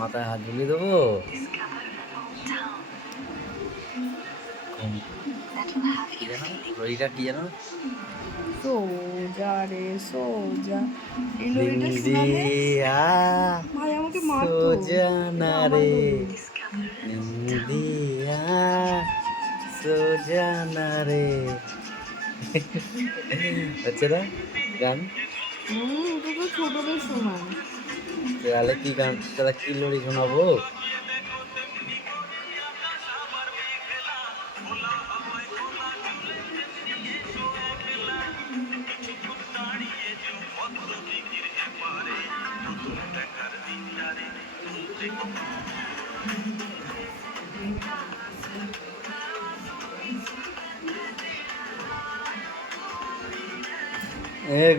মাথায় হাত বুলিয়ে দেবো। কি জানো লরিটা কি জানো? সোজা রে সোজা, এই লরিটা শোনালে নিন্দিয়া ভাই আমাকে মারতো। এটা সোজানা আমার রে, লরি। নিন্দিয়া সোজানা রে। হচ্ছে না গান? এটা তো ছোটদের সময়। তাহলে কি গান, তাহলে কি লরি শোনাবো?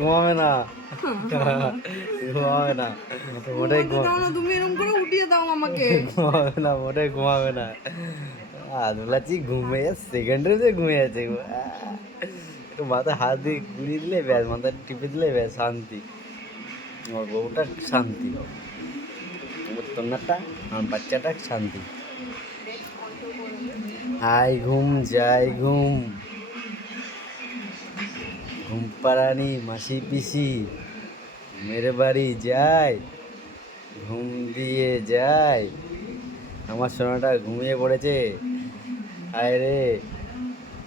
ঘুমাবে না, ঘুমাবে না, মোটেই ঘুমাতে দাও না, তুমি এরকম করে উঠিয়ে দাও আমাকে। ঘুমাবে না, মোটেই ঘুমাবে না। আদুলাচি ঘুমিয়ে সেকেন্ডে যে ঘুমিয়ে আছে। একটু মাথায় হাত দিয়ে ঘুরিয়ে দিলে ব্যাস, মাথায় টিপে দিলে ব্যাস শান্তি। আমার বউটা শান্তি, আমার কন্যাটা, আমার বাচ্চাটা শান্তি। আই ঘুম যাই ঘুম, ঘুম পাড়ানি মাসি পিসি মেরে বাড়ি যায়, ঘুম দিয়ে যায়। আমার সোনাটা ঘুমিয়ে পড়েছে। আয় রে,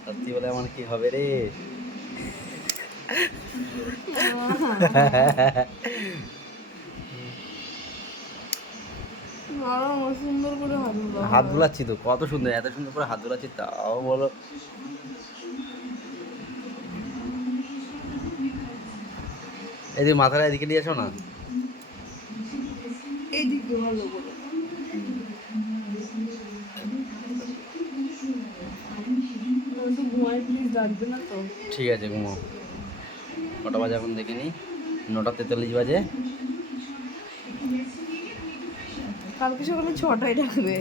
সত্যি বলে আমার কি হবে রে? সুন্দর করে হাত বুলাচ্ছি তো, কত সুন্দর, এত সুন্দর করে হাত বুলাচ্ছি, তাও বলো। এদিকে মাথাটা এদিকে নিয়ে এসো না। এইদিকে ভালো করে। একটু ঘুমাই প্লিজ, ডাকবে না তো? ঠিক আছে ঘুমাও। কটা বাজে এখন দেখিনি, 9:43 বাজে। কালকে সকালে 6টায় ডাকবে।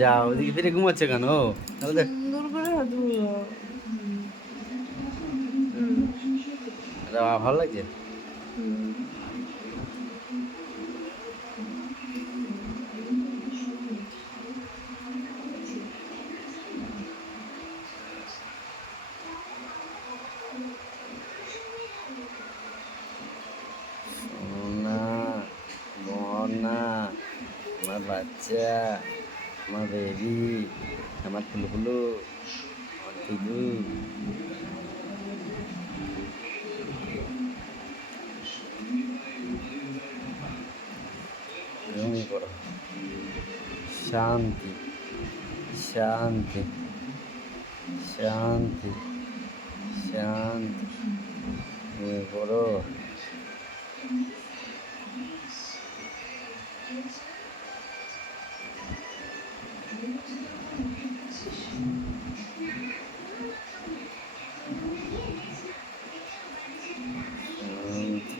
যা ওদিকে ফিরে ঘুমাচ্ছে কেন? তাহলে দেখ, সুন্দর করে হাত বুলাও। এটা ভালো লাগছে। সোনা, মনা, আমার বাচ্চা, আমার বেবি, আমার ফুলুফুলু, আমার টুলু। এরকম করো, শান্তি শান্তি শান্তি শান্তি করো। শান্তি।